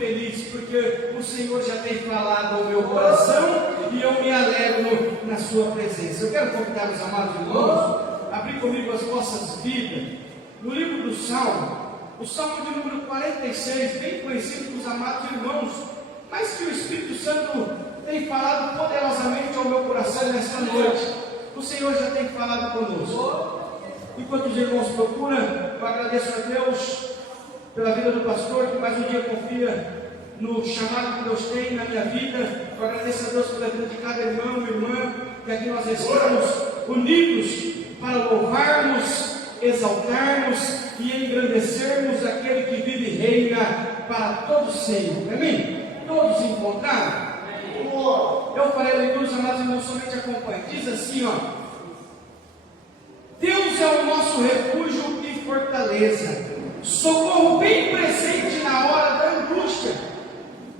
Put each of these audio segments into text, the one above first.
feliz, porque o Senhor já tem falado ao meu coração e eu me alegro na sua presença. Eu quero convidar os amados irmãos a abrir comigo as vossas vidas no livro do Salmo, o Salmo de número 46, bem conhecido dos amados irmãos, mas que o Espírito Santo tem falado poderosamente ao meu coração nesta noite. O Senhor já tem falado conosco. Enquanto os irmãos procuram, eu agradeço a Deus pela vida do pastor, que mais um dia confia no chamado que Deus tem na minha vida. Eu agradeço a Deus pela vida de cada irmão e irmã, que aqui nós estamos unidos para louvarmos, exaltarmos e engrandecermos aquele que vive e reina para todos sempre. Amém? Todos encontraram? Eu farei a leitura, os amados irmãos, somente acompanhem. Diz assim, ó: Deus é o nosso refúgio e fortaleza, socorro bem presente na hora da angústia.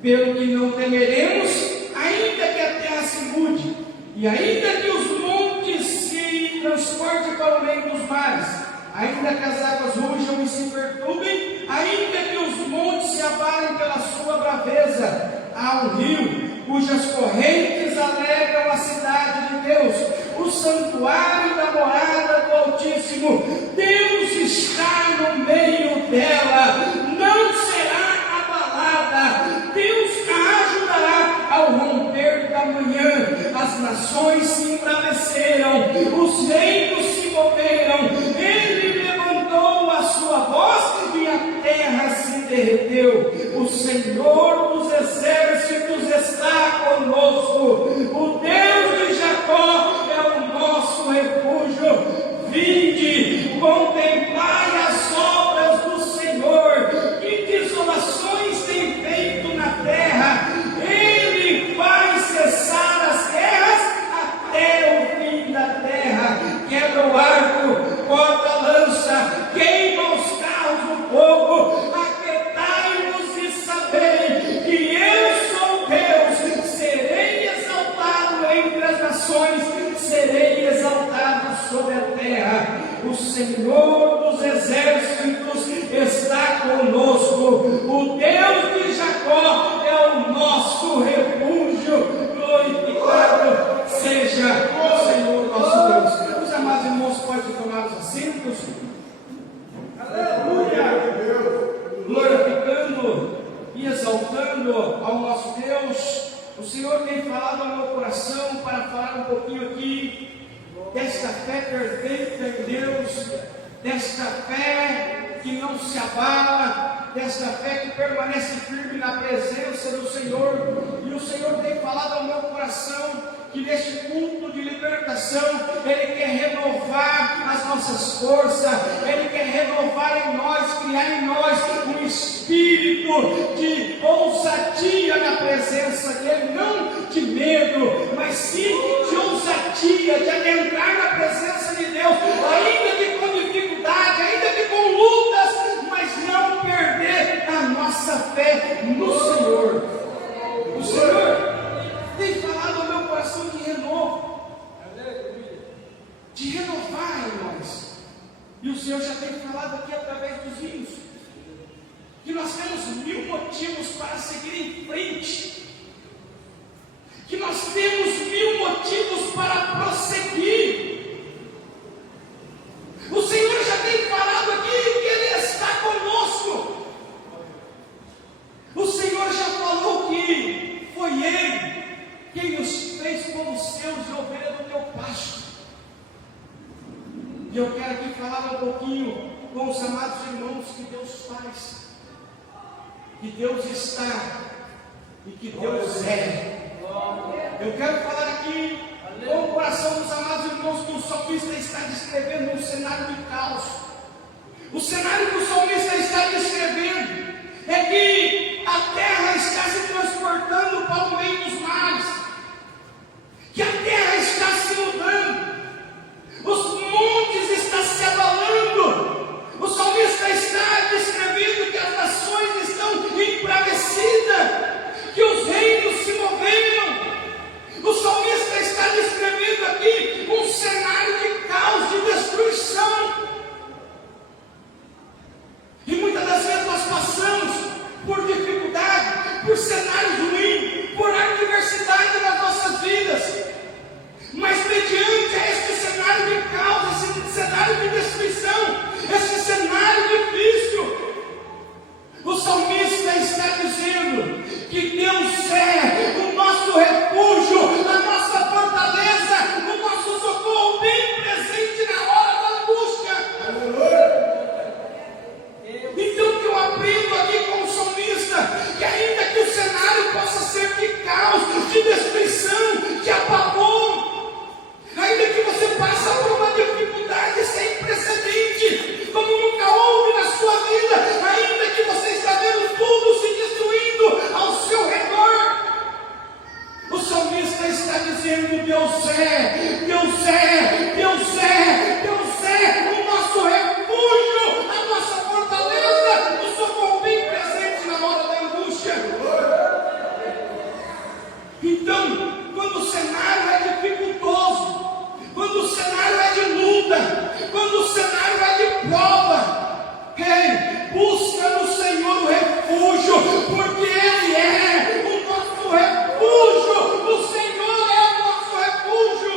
Pelo que não temeremos, ainda que a terra se mude, e ainda que os montes se transportem para o meio dos mares, ainda que as águas rujam e se perturbem, ainda que os montes se abalem pela sua braveza. Há um rio cujas correntes alegram a cidade de Deus, o santuário da morada do Altíssimo. Deus está no meio dela, não será abalada. Deus a ajudará ao romper da manhã. As nações se embraveceram, os reinos se moveram. Ele levantou a sua voz e a terra se derreteu. O Senhor dos exércitos está conosco. O Deus de Jacó é o nosso refúgio. Vinde, contemplai as obras do Senhor, que desolações tem feito na terra. Ele faz cessar as guerras até o fim da terra. Quebra o arco, corta a lança, queima os carros do fogo. Aquietai-vos e sabei que eu sou Deus. Serei exaltado entre as nações, serei exaltado sobre a terra. O Senhor dos exércitos está conosco. O Deus de Jacó é o nosso refúgio. Glorificado seja o Senhor nosso Deus. Os amados irmãos podem tomar os assentos. Aleluia! Glorificando e exaltando ao nosso Deus. O Senhor tem falado ao meu coração para falar um pouquinho aqui desta fé perfeita em Deus, desta fé que não se abala, desta fé que permanece firme na presença do Senhor. E o Senhor tem falado ao meu coração que neste culto de libertação Ele quer renovar as nossas forças, Ele quer renovar em nós, criar em nós um espírito de ousadia na presença dEle, não de medo, mas sim de ousadia, de adentrar na presença de Deus, ainda que com dificuldade, ainda que com lutas, mas não perder a nossa fé no Senhor. O Senhor tem falado ao meu coração de renovo, de renovar em nós. E o Senhor já tem falado aqui através dos hinos, que nós temos 1000 motivos para seguir em frente, que nós temos 1000 motivos para prosseguir. O Senhor já tem falado aqui que Ele está conosco. O Senhor já falou que foi Ele quem nos fez como seus de ovelha do teu pasto. E eu quero aqui falar um pouquinho com os amados irmãos que Deus faz, que Deus está e que Deus é. Eu quero falar aqui com o coração dos amados irmãos que o salmista está descrevendo um cenário de caos. O cenário que o salmista está descrevendo é que a terra está se transportando para o meio dos mares, que a terra está se mudando, os montes estão se abalando. O salmista está descrevendo que as nações estão embravecidas, que os reinos se moveram. O salmista está descrevendo aqui um cenário de caos, de destruição. E muitas das vezes nós passamos por dificuldades por cenários ruins, por adversidade nas nossas vidas. Mas mediante este cenário de caos, esse cenário de destruição, esse cenário difícil, o salmista está dizendo que Deus é o nosso refúgio, a nossa fortaleza, o nosso socorro bem presente na hora da angústia. Então o que eu aprendo aqui com o salmista, que ainda que o cenário possa ser de caos, de destruição, de apavoro, ainda que você passe por uma dificuldade sem precedente, como nunca houve na sua vida, ainda que você está vendo tudo se destruindo ao seu redor, o salmista está dizendo: Deus é, Deus é, Deus é, Deus é o nosso refúgio, a nossa fortaleza, o socorro bem presente na hora da angústia. Então, quando o cenário é dificultoso, quando o cenário é de luta, quando o cenário é de prova, busca no Senhor o refúgio, porque Ele é o nosso refúgio, o Senhor é o nosso refúgio.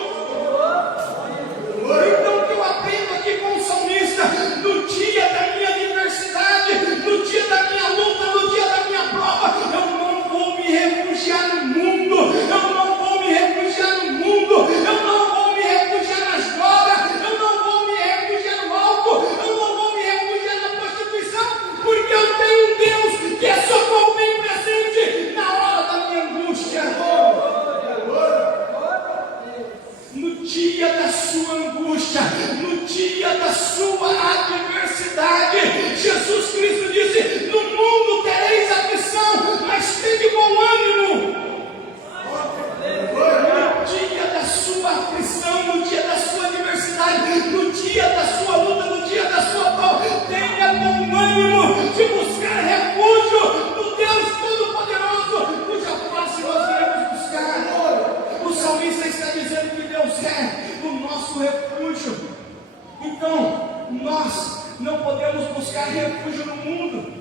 Então o que eu aprendo aqui com o salmista, no dia da minha adversidade, no dia da minha luta, no dia da minha prova, eu não vou me refugiar no mundo, eu não vou me refugiar no mundo, eu não vou me refugiar nas drogas, eu não vou me refugiar no álcool, eu não vou me refugiar na prostituição, porque eu tenho um Deus que é socorro bem presente na hora da minha angústia. No dia da sua angústia, no dia da sua adversidade, Jesus Cristo disse: no mundo tereis aflição, mas tende bom ânimo. No dia da sua aflição, no dia da sua adversidade, no dia da sua luta, no dia da sua prova, tenha bom ânimo de buscar refúgio no Deus Todo-Poderoso, cuja face nós iremos buscar. O salmista está dizendo que Deus é o nosso refúgio. Então, nós não podemos buscar refúgio no mundo,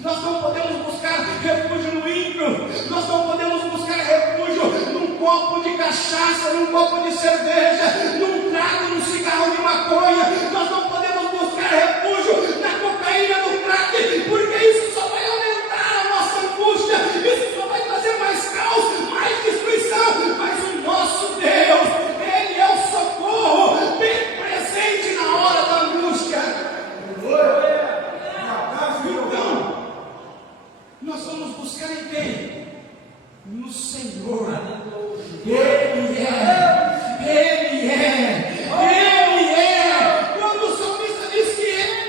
nós não podemos buscar refúgio no ímpio, nós não podemos buscar refúgio num copo de cachaça, num copo de cerveja, num trago, num cigarro de maconha, nós não podemos buscar refúgio na cocaína, no crack, porque isso só vai aumentar a nossa angústia, isso só vai trazer mais caos, mais destruição. Mas o nosso Deus, Ele é o socorro bem presente na hora da angústia. Então, nós vamos buscar em quem? No Senhor. Ele é. Quando o salmista diz que Ele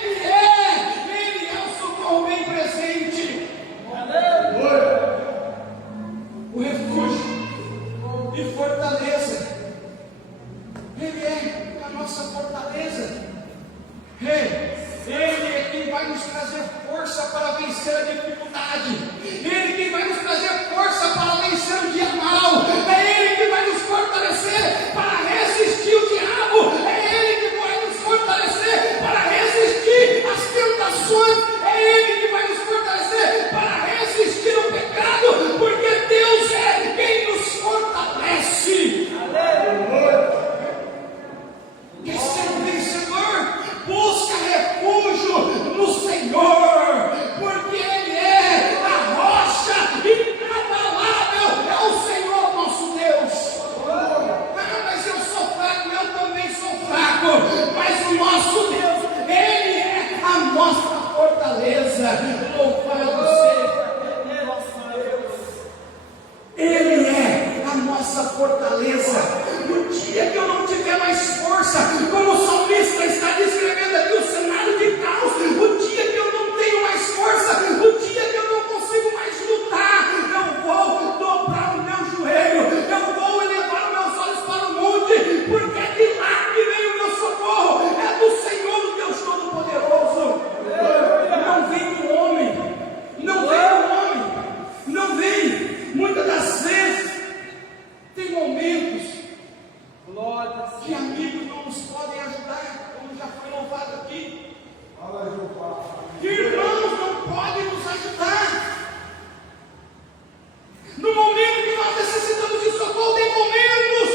No momento que nós necessitamos de socorro, tem momentos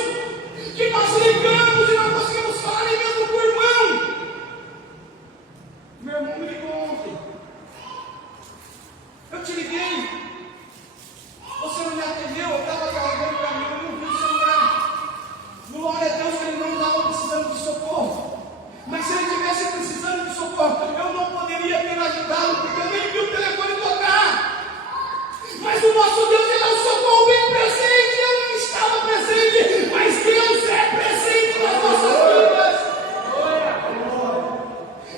que nós ligamos e não conseguimos falar nem mesmo com o irmão. Meu irmão me ligou ontem. Eu te liguei. Você não me atendeu, eu estava carregando o caminho, eu não vi o celular. Glória a Deus que ele não estava precisando de socorro. Mas se ele estivesse precisando de socorro, eu não poderia ter ajudado, porque eu nem vi o telefone tocar. Mas o nosso Deus, ele é um socorro bem presente. Eu não estava presente, mas Deus é presente nas nossas vidas.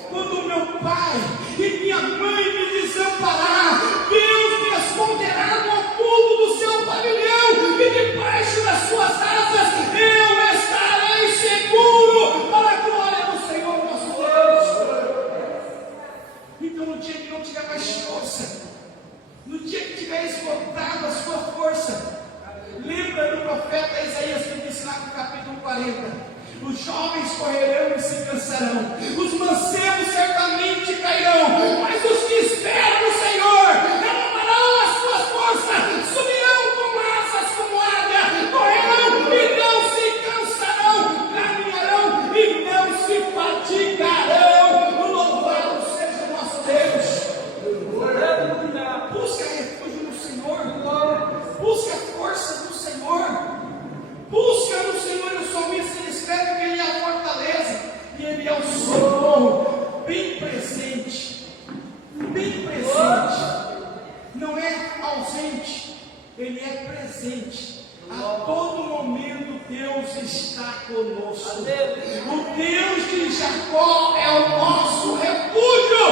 Quando meu pai e minha mãe me desamparar, Deus me esconderá no oculto do seu pavilhão, e debaixo das suas asas eu estarei seguro, para a glória do Senhor nosso Deus. Então no dia que não tiver mais força, no dia que tiver esgotado a sua força, lembra do profeta Isaías que disse lá no capítulo 40: os jovens correrão e se cansarão, os mancebos certamente cairão, mas os que esperam no Senhor renovarão as suas forças, subirão com asas como águia, correrão e não se cansarão, caminharão e não se fatigarão. Louvado seja o nosso Deus. Busca refúgio no Senhor, busca força no Senhor, busca no Senhor. O salmista escreve que Ele é a fortaleza e Ele é o socorro bem presente, não é ausente, Ele é presente. A todo momento Deus está conosco. O Deus de Jacó é o nosso refúgio.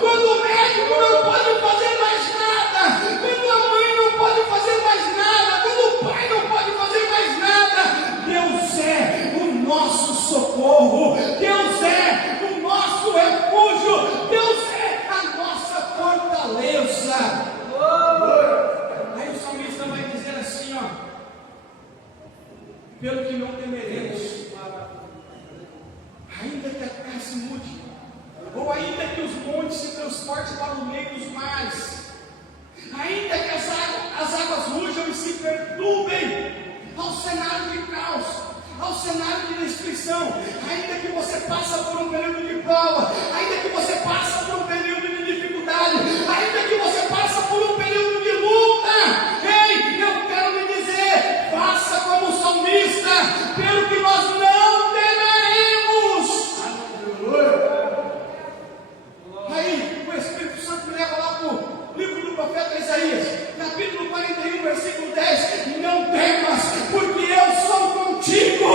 Quando o médico não pode fazer mais nada, quando a mãe não pode fazer mais nada, quando o pai não pode fazer mais nada, Deus é o nosso socorro, Deus é o nosso refúgio, Deus é a nossa fortaleza. Aí o salmista vai dizer assim, ó: pelo que não temeremos, ainda que a terra se mude, ou ainda que os montes se transportem para o meio dos mares, ainda que as águas rujam e se perturbem ao cenário de caos, ao cenário de destruição, ainda que você passa por um período de prova, ainda que você passa por um período de dificuldade, ainda que você passa por um período de luta, ei, eu quero lhe dizer, faça como o salmista, pelo que nós não temeremos. Aí o Espírito Santo me leva lá para o livro do profeta Isaías, capítulo 41, versículo 10: não temas, porque eu sou contigo,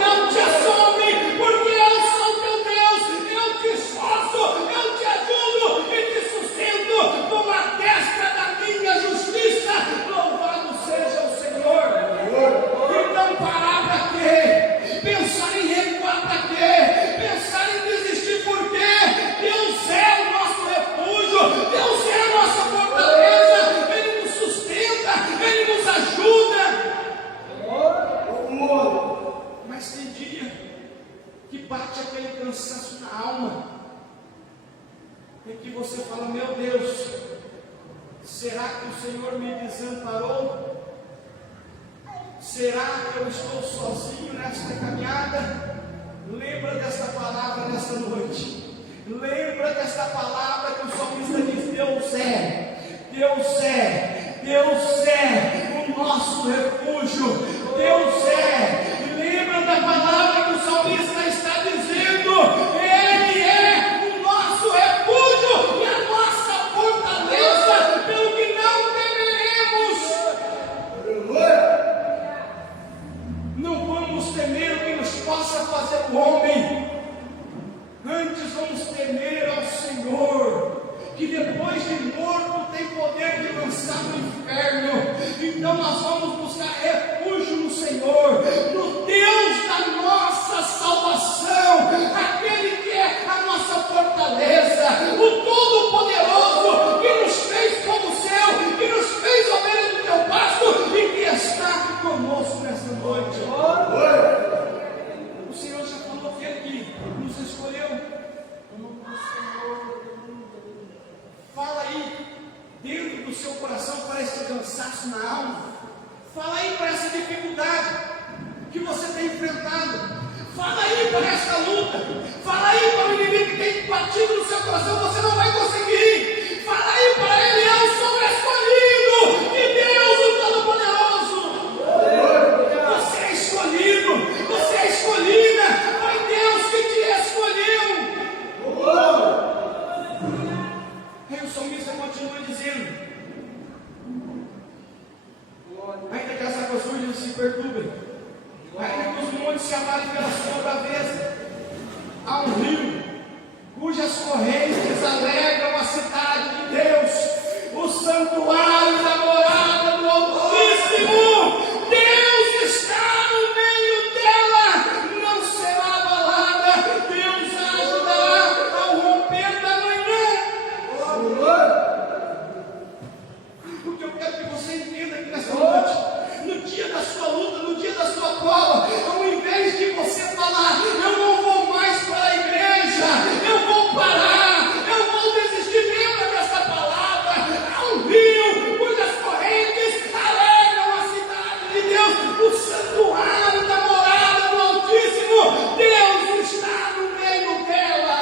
não te assombres, porque eu sou teu Deus, eu te esforço, eu te ajudo e te sustento com a destra da minha justiça. Louvado seja o Senhor. Então parar para quê? Pensar em recuar para quê? Pensar em desistir por quê? Deus é o nosso refúgio, Deus é a nossa fortaleza, Ele nos sustenta, Ele nos ajuda. Mas tem dia que bate aquele cansaço na alma, em que você fala: meu Deus, será que o Senhor me desamparou? Será que eu estou sozinho nesta caminhada? Lembra desta palavra nesta noite. Lembra desta palavra que o salmista diz: Deus é, Deus é, Deus é o nosso refúgio, Deus é. Lembra da palavra que o salmista está dizendo: Ele é o nosso refúgio e a nossa fortaleza, pelo que não temeremos. Não vamos temer o que nos possa fazer o homem, antes vamos temer ao Senhor, que depois de morto tem poder de lançar no inferno. Então nós vamos buscar refúgio no Senhor, seu coração para esse cansaço na alma. Fala aí para essa dificuldade que você tem enfrentado. Fala aí para essa luta. Fala aí para o inimigo que tem batido no seu coração. Você não vai conseguir. Fala aí para ele: eu sou o escolhido de Deus, o Todo-Poderoso. Você é escolhido. Você é escolhida. Foi Deus que te escolheu. Aí o salmista continua dizendo: ainda que as águas surjam se perturbem, ainda que os montes se abalem pela sua braveza, há um rio cujas correntes alegram a cidade de Deus, o santuário da morada do Altíssimo. Deus está no meio dela, não será abalada. Deus a ajudará ao romper da manhã. O que eu quero que você entenda aqui nessa noite: no dia da sua luta, no dia da sua prova, ao invés de você falar, eu não vou mais para a igreja, eu vou parar, eu vou desistir, lembra dessa palavra: há um rio cujas correntes alegram a cidade de Deus, o santuário da morada do Altíssimo. Deus está no meio dela.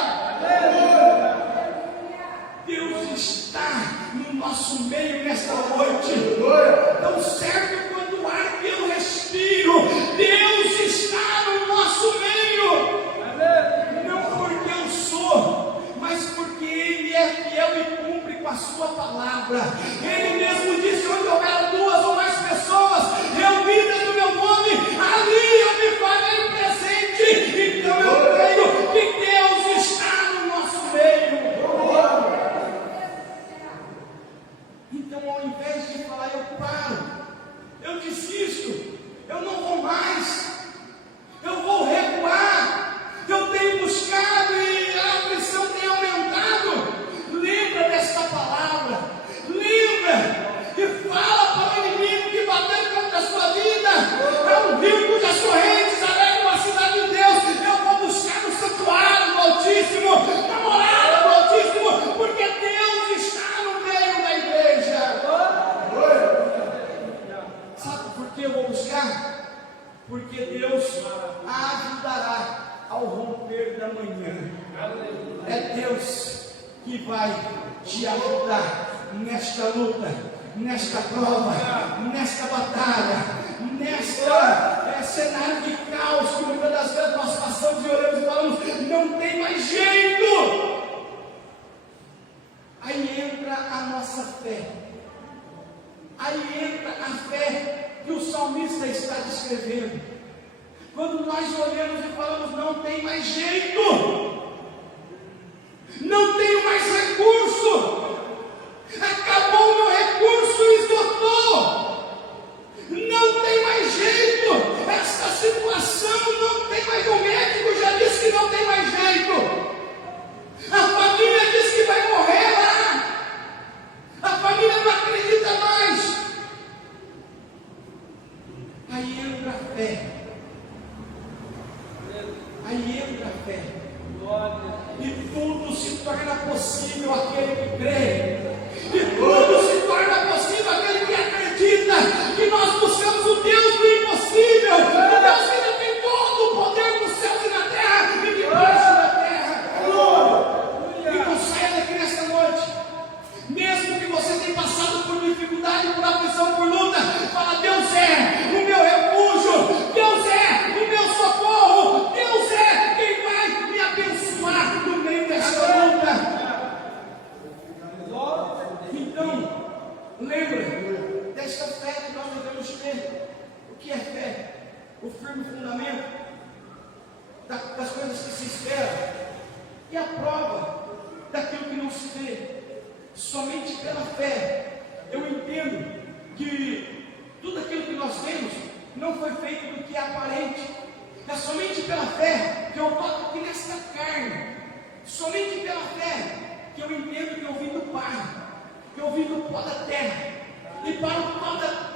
Deus está no nosso meio nesta noite. Tão certo quanto o ar que eu respiro, Deus está no nosso meio. Não porque eu sou, mas porque Ele é fiel e cumpre com a sua palavra. Ele mesmo disse: onde houver duas ou mais pessoas reunidas no meu nome, ali eu me farei presente. Então eu creio que Deus está no nosso meio. Então, ao invés de falar, eu paro, eu desisto, eu não vou mais, eu vou recuar, eu tenho buscado e a aflição tem aumentado, lembra desta palavra, lembra e fala para o inimigo que bateu contra a sua vida: é um rio cujas correntes alegram a cidade de Deus. Eu vou buscar no santuário do Altíssimo, na morada do Altíssimo, porque Deus está no meio da igreja. Sabe por que eu vou buscar? Porque Deus a ajudará ao romper da manhã. É Deus que vai te ajudar nesta luta, nesta prova, nesta batalha, nesta cenário de caos que muitas das vezes nós passamos e olhamos e falamos: não tem mais jeito. Aí entra a nossa fé. Aí entra a fé que o salmista está descrevendo. Quando nós olhamos e falamos: não tem mais jeito, não tenho mais recurso, acabou o meu recurso, esgotou, não tem mais jeito, essa situação não tem mais. O médico já disse que não tem mais jeito, a família diz que vai morrer lá, a família não acredita mais. Aí entra a fé. Aí entra a fé. E tudo se torna possível aquele que crê. E tudo se torna possível aquele que acredita que nós buscamos o Deus do impossível, o Deus que detém todo o poder nos céus e na terra e debaixo da terra. Então saia daqui nesta noite, mesmo que você tenha passado por dificuldade, por aflição, por luta, fala: Deus é o meu refúgio, Deus é o meu socorro, Deus é quem vai me abençoar no meio desta luta. Então, lembre desta fé que nós devemos ter. O que é fé? O firme fundamento das coisas que se esperam e a prova daquilo que não se vê. Somente pela fé eu entendo que tudo aquilo que nós vemos não foi feito do que é aparente. É somente pela fé que eu toco aqui nesta carne. Somente pela fé que eu entendo que eu vim do Pai, que eu vim do pó da terra, e para o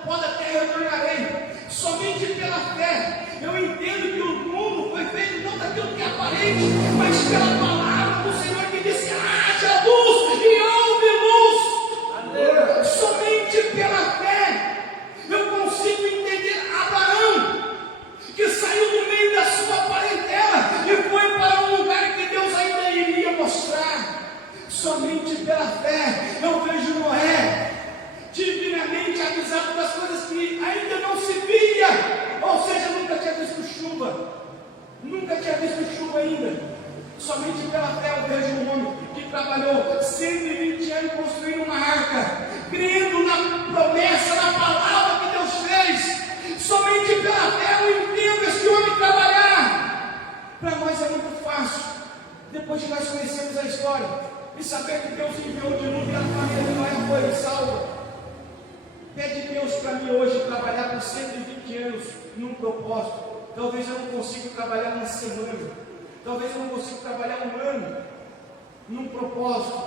pó da terra eu tornarei. Somente pela fé eu entendo que o mundo foi feito não daquilo que é aparente, mas pela palavra do Senhor que disse: haja luz e houve luz. Somente escravizado das coisas que ainda não se via, ou seja, nunca tinha visto chuva, ainda. Somente pela fé eu vejo um homem que trabalhou 120 anos construindo uma arca, crendo na promessa, na palavra que Deus fez. Somente pela fé eu entendo esse homem trabalhar. Para nós é muito fácil, depois de nós conhecermos a história e saber que Deus enviou o dilúvio e a família de Noé foi salva. Pede Deus para mim hoje trabalhar por 120 anos num propósito. Talvez eu não consiga trabalhar uma semana. Talvez eu não consiga trabalhar um ano num propósito.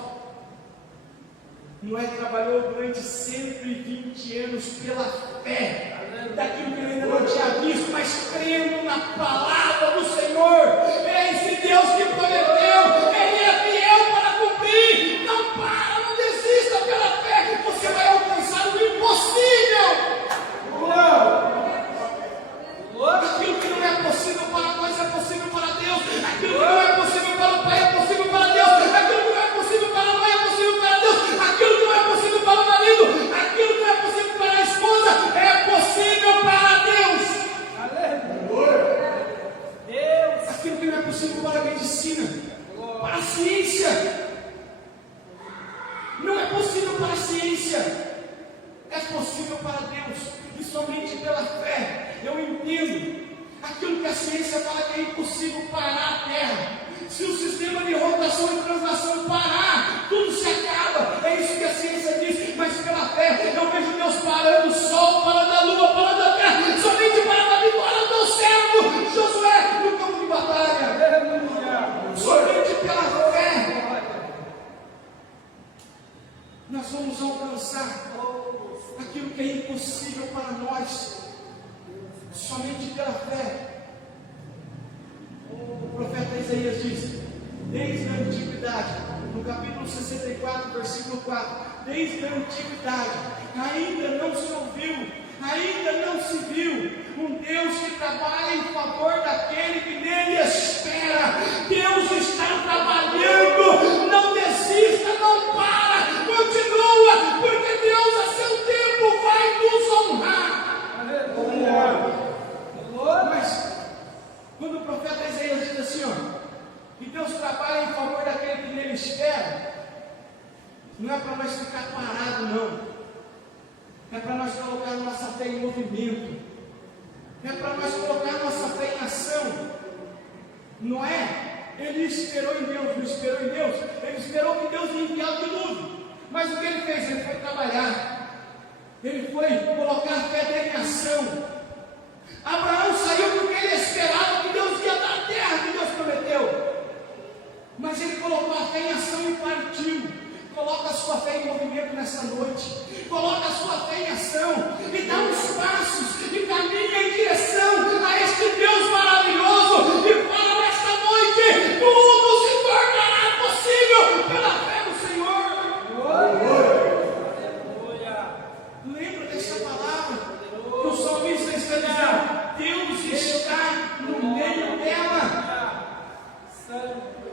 Noé trabalhou durante 120 anos pela fé, daquilo que ele ainda não tinha visto, mas crendo na palavra do Senhor. É esse Deus que prometeu, Ele é fiel para cumprir. Não para, não desista pela fé, você vai alcançar o impossível. Aquilo que não é possível para nós é possível para Deus. Aquilo que não é possível para o pai é possível para Deus. Aquilo que não é possível para a mãe é possível para Deus. Aquilo que não é possível para o marido, aquilo que não é possível para a esposa é possível para Deus. Aleluia. Aquilo que não é possível para a medicina, para a ciência, não é possível para a ciência, é possível para Deus. E somente pela fé eu entendo aquilo que a ciência fala que é impossível parar a Terra. Se o sistema de rotação e translação parar, tudo se acaba. É isso que a ciência diz. Mas pela fé eu vejo Deus parando o sol, parando a lua, parando a terra, somente para a vitória do servo Josué no campo de batalha. Somente pela fé nós vamos alcançar aquilo que é impossível para nós. Somente pela fé. O profeta Isaías diz: desde a antiguidade, no capítulo 64, versículo 4, desde a antiguidade, ainda não se ouviu, ainda não se viu um Deus que trabalha em favor daquele que nele espera. Deus está trabalhando, não desista, não para, continua, porque Deus a seu tempo vai nos honrar. Aleluia. Mas quando o profeta Isaías diz assim, que Deus trabalha em favor daquele que nele espera, não é para nós ficar parados, não. É para nós colocar nossa fé em movimento. É para nós colocar nossa fé em ação. Noé, ele esperou em Deus, não esperou em Deus. Ele esperou que Deus ia enviar o dilúvio. Mas o que ele fez? Ele foi trabalhar. Ele foi colocar a fé dele em ação. Abraão saiu porque ele esperava que Deus ia dar a terra que Deus prometeu. Mas ele colocou a fé em ação e partiu. Coloca a sua fé em movimento nessa noite. Coloca a sua fé em ação e dá uns passos e caminha em direção a este Deus maravilhoso. E fala nesta noite: tudo se tornará possível pela fé no Senhor. Lembra dessa palavra que o salmista está dizendo: Deus está no meio dela.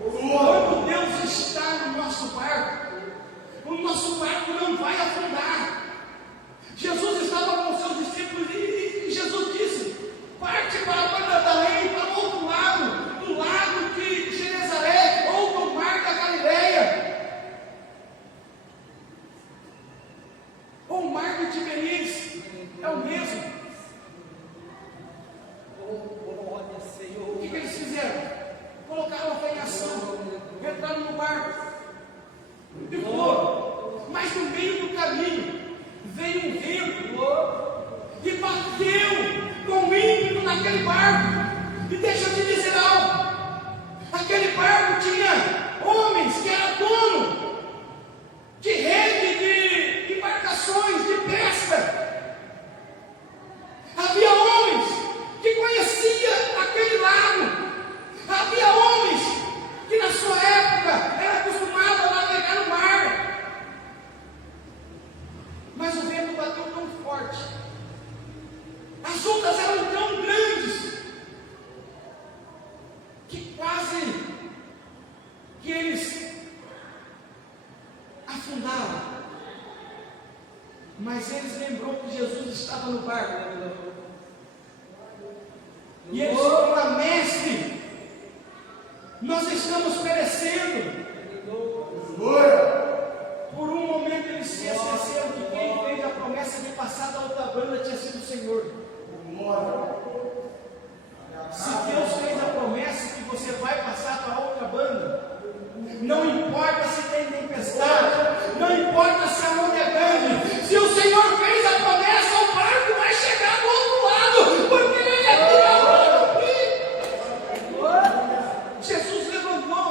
Quando Deus está no nosso barco, o nosso barco não vai afundar. Jesus estava com seus discípulos e Jesus disse: parte para Magdalém, para o outro lado, do lado de Genezaré ou do mar da Galileia, ou o mar de Tiberíades, é o mesmo. O que eles fizeram? Colocaram a fé em ação, entraram no barco e foram. Mas no meio do caminho veio um vento e bateu com ímpeto naquele barco. E deixa eu te dizer algo: aquele barco tinha homens que eram dono de rede de embarcações de pesca. Havia homens que conheciam aquele lago. Havia homens que na sua época eram acostumados a navegar no mar. Mas o vento bateu tão forte, as ondas eram tão grandes, que quase que eles afundaram. Mas eles lembrou que Jesus estava no barco. E eles falaram: mestre, nós estamos perecendo. Por um momento eles se esqueceram que quem fez a promessa de passar da outra banda tinha sido o Senhor. Se Deus fez a promessa que você vai passar para outra banda, não importa se tem tempestade, não importa se a onda é grande, se o Senhor fez a promessa, o barco vai chegar do outro lado, porque Ele é fiel. Jesus levantou,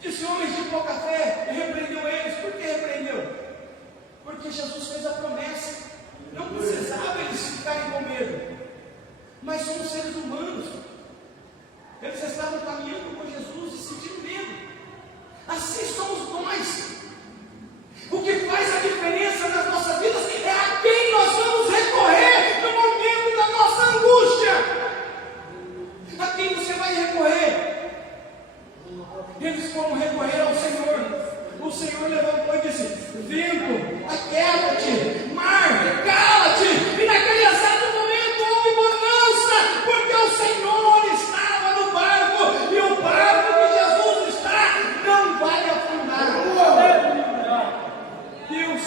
disse: homens de pouca fé, e repreendeu eles. Por que repreendeu? Porque Jesus fez a promessa. Não precisava eles ficarem com medo, mas somos seres humanos. Eles estavam caminhando com Jesus e sentindo medo. Assim somos nós. O que faz a diferença nas nossas vidas é a quem nós vamos recorrer no momento da nossa angústia. A quem você vai recorrer? Eles foram recorrer ao Senhor. O Senhor levantou e disse: vento, aquieta-te, mar, cala-te. E naquele exato momento houve bonança, porque o Senhor estava no barco, e o barco que Jesus está não vai afundar. Deus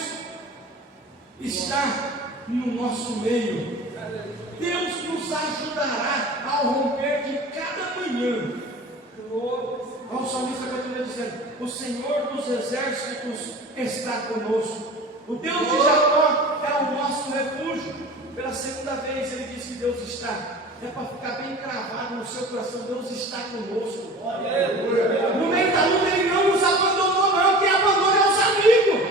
está no nosso meio. Deus nos ajudará ao romper de cada manhã. O salmista continua dizendo: o Senhor dos exércitos está conosco. O Deus de Jacó é o nosso refúgio. Pela segunda vez ele disse que Deus está. É para ficar bem cravado no seu coração: Deus está conosco. No meio da luta Ele não nos abandonou, não. Quem abandona é os amigos,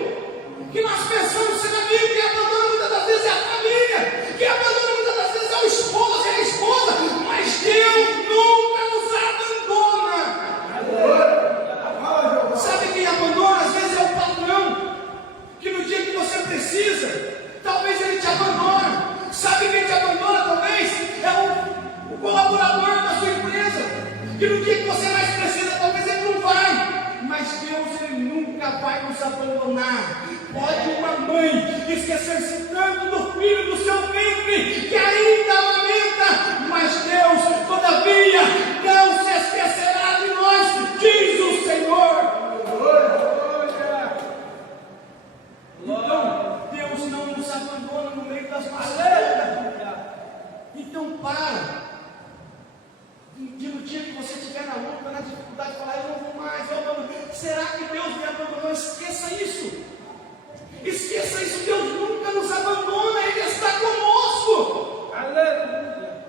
que nós pensamos ser amigo. Quem abandona muitas das vezes é a família. Quem abandona muitas das vezes é o esposo, é a esposa. Mas Deus nunca nos abandona. Sabe quem abandona? Às vezes é o patrão, que no dia que você precisa, talvez ele te abandone. Sabe quem te abandona? Talvez é o colaborador da sua empresa, que no dia que você mais precisa, talvez ele não vai. Mas Deus, Ele nunca vai nos abandonar. Pode uma mãe esquecer-se tanto do filho do seu ventre, que ainda lamenta, mas Deus, todavia, não se esquecerá de nós, diz o Senhor. Então, Deus não nos abandona no meio das nossas lutas. Então, para. Que no dia que você estiver na luta, na dificuldade, falar: eu não vou mais, eu abandono. Será que Deus me abandonou? Esqueça isso. Esqueça isso. Deus nunca nos abandona. Ele está conosco. Aleluia.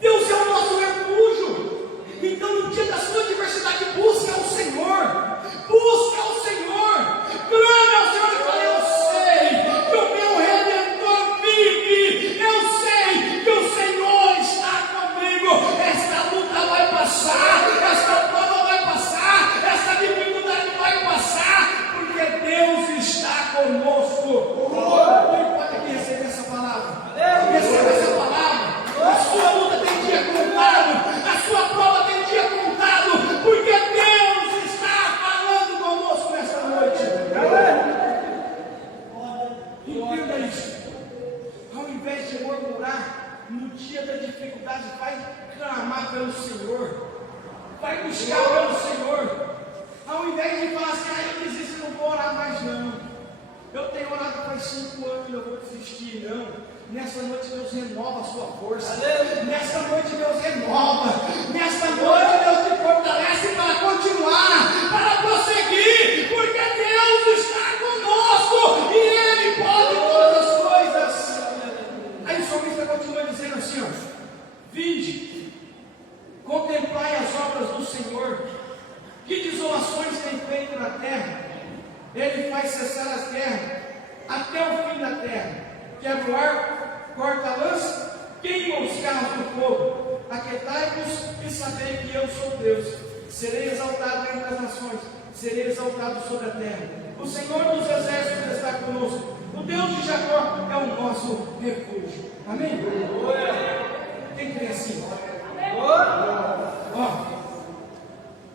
Deus é o nosso refúgio. Então, no dia da sua adversidade, busque ao Senhor. Busque ao Senhor. Clame ao Senhor e fale: eu sei que o meu Redentor vive. Eu sei que o Senhor está comigo. Esta luta vai passar. Esta prova vai passar. Esta dificuldade vai passar. Porque Deus está conosco. Quem pode aqui receber essa palavra? Receba essa palavra. A sua luta tem dia contado. A sua prova tem dia contado. Porque Deus está falando conosco nesta noite. Entenda isso. Ao invés de murmurar, no dia da dificuldade, vai clamar pelo Senhor. Vai buscar pelo Senhor. Ao invés de falar assim: eu desisto, não vou orar mais não. Eu tenho orado faz 5 anos, eu vou desistir. Não. Nesta noite Deus renova a sua força. Nesta noite Deus renova. Nesta noite Deus te fortalece para continuar, para prosseguir, porque Deus está conosco e Ele pode todas as coisas. Aí o salmista continua dizendo assim: vinde, contemplai as obras do Senhor, que desolações tem feito na terra. Ele faz cessar as guerras até o fim da terra. Quebra o arco, corta a lança, queima os carros do fogo. Aquietai-vos e sabei que eu sou Deus. Serei exaltado entre as nações, serei exaltado sobre a terra. O Senhor dos exércitos está conosco. O Deus de Jacó é o nosso refúgio. Amém? Quem crê assim?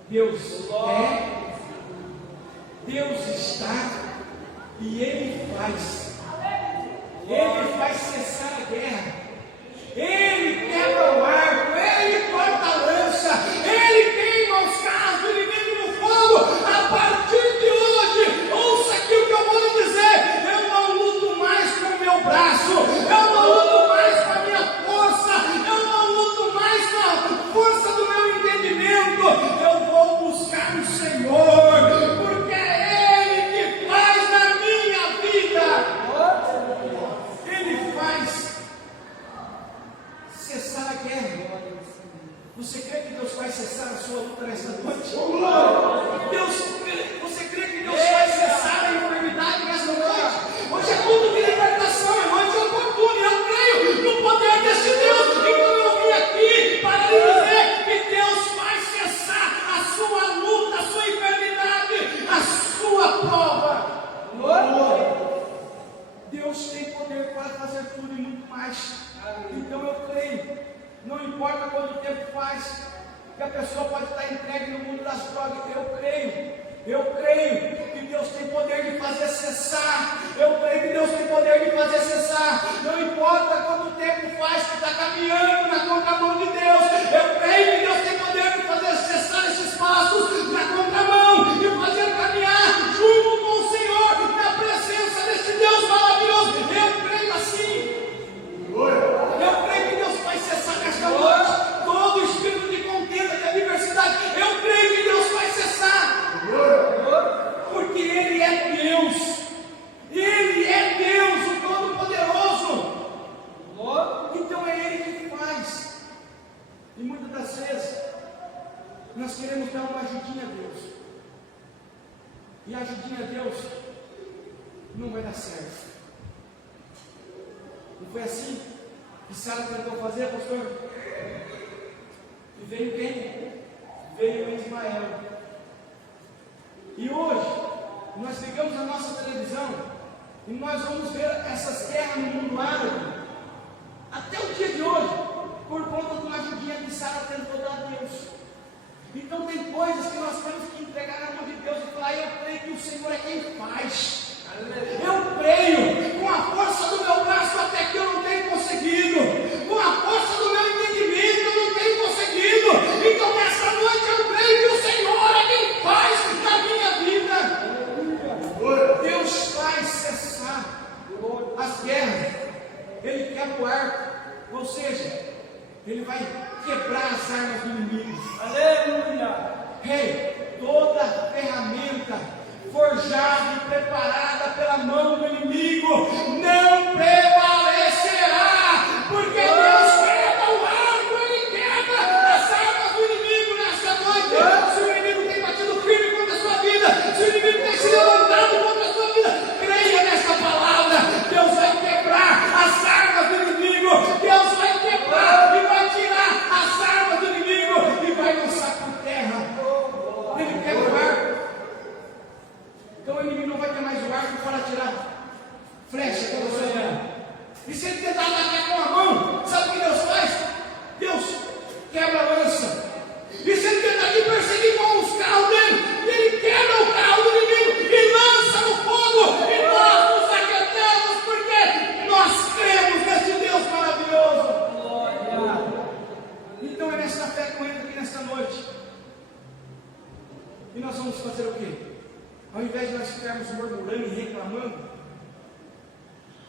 Deus é, Deus está e Ele faz. faz cessar a guerra, Ele quebra o arco, Ele corta a lança, Ele queima os carros do inimigo no fogo. A partir de hoje, ouça aqui o que eu vou lhe dizer: eu não luto mais com o meu braço, eu não luto mais com a minha força, eu não luto mais com a força do meu entendimento. Eu vou buscar o Senhor, porque é Ele que faz na minha vida. Ele faz cessar a guerra. Você crê que Deus vai cessar a sua luta nesta noite? Você crê que Deus vai cessar a enfermidade nesta noite? Hoje é culto de libertação, é noite oportuna. Eu creio no poder desse Deus. Então eu vim aqui para lhe dizer que Deus vai cessar a sua luta, a sua enfermidade, a sua prova. Deus tem poder para fazer tudo e muito mais. Então eu creio. Não importa quanto tempo faz, que a pessoa pode estar entregue no mundo das drogas. Eu creio que Deus tem poder de fazer cessar. Eu creio que Deus tem poder de fazer cessar. Não importa quanto tempo faz que está caminhando na contramão de Deus. Eu creio que Deus tem poder de fazer cessar esses passos na contramão e fazer caminhar junto com o Senhor, na presença desse Deus maravilhoso. Eu creio assim. Eu creio que Deus vai cessar nesta noite todo espírito de contenda, de adversidade. Eu creio que Deus vai cessar, porque Ele é Deus. Ele é Deus, o Todo-Poderoso. Então é Ele que faz. E muitas das vezes nós queremos dar uma ajudinha a Deus, e a ajudinha a Deus não vai dar certo. Não foi assim que Sara tentou fazer, pastor? E veio quem? Veio Ismael. E hoje, nós ligamos a nossa televisão e nós vamos ver essas guerras no mundo árabe, até o dia de hoje, por conta de uma ajudinha que Sara tentou dar a Deus. Então tem coisas que nós temos que entregar na mão de Deus e falar: eu creio que o Senhor é quem faz. Eu creio, com a força do meu braço até que eu não tenho conseguido, com a força do meu entendimento eu não tenho conseguido. Então nessa noite eu creio que o Senhor é quem faz na minha vida. Deus faz cessar as guerras. Ele quebra o arco, ou seja, Ele vai quebrar as armas do inimigo. Aleluia! Toda ferramenta forjada e preparada pela mão do inimigo não prevalecerá, porque Deus quebra o arco, Ele quebra as armas do inimigo nesta noite. Se o inimigo tem batido firme contra a sua vida, se o inimigo tem se levantado contra a sua vida, creia nesta palavra. Deus vai quebrar as armas do inimigo. Deus vai quebrar e vai tirar as armas do inimigo e vai lançar por terra. Ele quebra o arco. Então o inimigo não vai ter mais o arco para tirar flecha pela sua mão. E se ele tentar atacar com a mão, sabe o que Deus faz? Deus quebra a lança. E se ele tentar te perseguir com os carros dele, ele quebra o carro do inimigo e lança no fogo. E nós nos aquecemos porque nós cremos nesse Deus maravilhoso. Então é nessa fé que eu entro aqui nesta noite. E nós vamos fazer o quê? Ao invés de nós ficarmos murmurando e reclamando,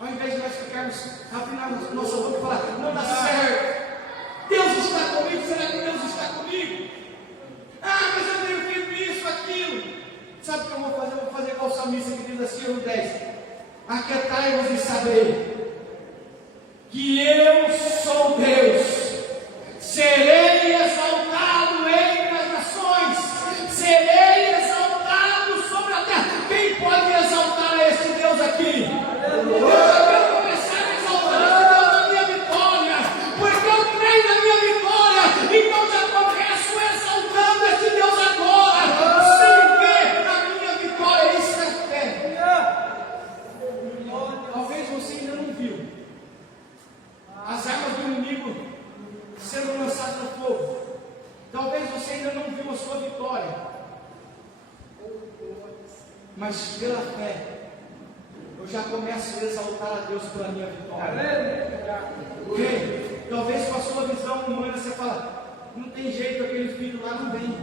ao invés de nós ficarmos abrindo a nossa boca e falar: não dá certo, Deus está comigo, será que Deus está comigo? Ah, mas eu tenho feito isso, aquilo. Sabe o que eu vou fazer? Eu vou fazer igual o salmista que diz assim no 10: aquietai-vos e sabei que eu sou Deus, serei exaltado entre as nações, serei exaltado sobre a terra. Quem pode exaltar este Deus aqui? Eu quero começar a exaltar esse Deus na minha vitória, porque eu creio na minha vitória. Então já começo exaltando esse Deus agora, sem ver a minha vitória. Isso é fé. Talvez você ainda não viu as armas do inimigo sendo lançadas no fogo. Talvez você ainda não viu a sua vitória. Mas pela fé, eu já começo a exaltar a Deus pela minha vitória. Ei, talvez com a sua visão humana você fala, não tem jeito, aquele filho lá não vem.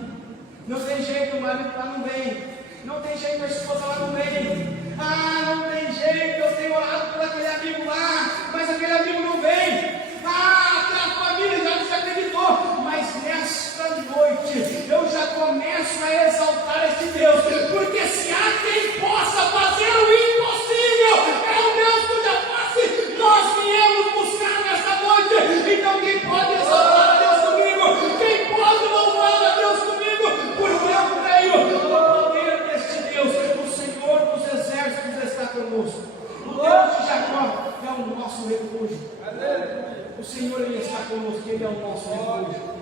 Não tem jeito, o marido lá não vem. Não tem jeito, a esposa lá não vem. Ah, não tem jeito, eu tenho orado por aquele amigo lá, mas aquele amigo não vem. Ah, aquela família já desacreditou. Mas nesta noite eu já começo a exaltar esse Deus, porque se há quem possa fazer o impossível, é o Deus cuja face nós viemos buscar nesta noite. Então quem pode exaltar a Deus comigo? Quem pode louvar a Deus comigo? Porque eu creio no poder deste Deus. O Senhor dos exércitos está conosco. O Deus de Jacó é o nosso refúgio. O Senhor, Ele está conosco, Ele é o nosso refúgio.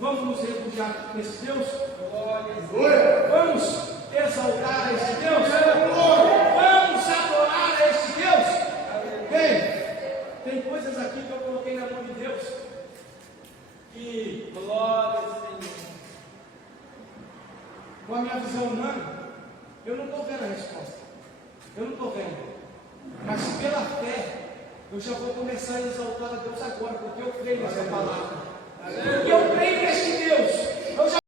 Vamos nos refugiar nesse Deus? Vamos exaltar a este Deus? Vamos adorar a este Deus? Ei, tem coisas aqui que eu coloquei na mão de Deus. E glória ao Senhor. Com a minha visão humana, eu não estou vendo a resposta. Eu não estou vendo. Mas pela fé, eu já vou começar a exaltar a Deus agora, porque eu creio nessa palavra. Porque eu creio neste Deus. Eu já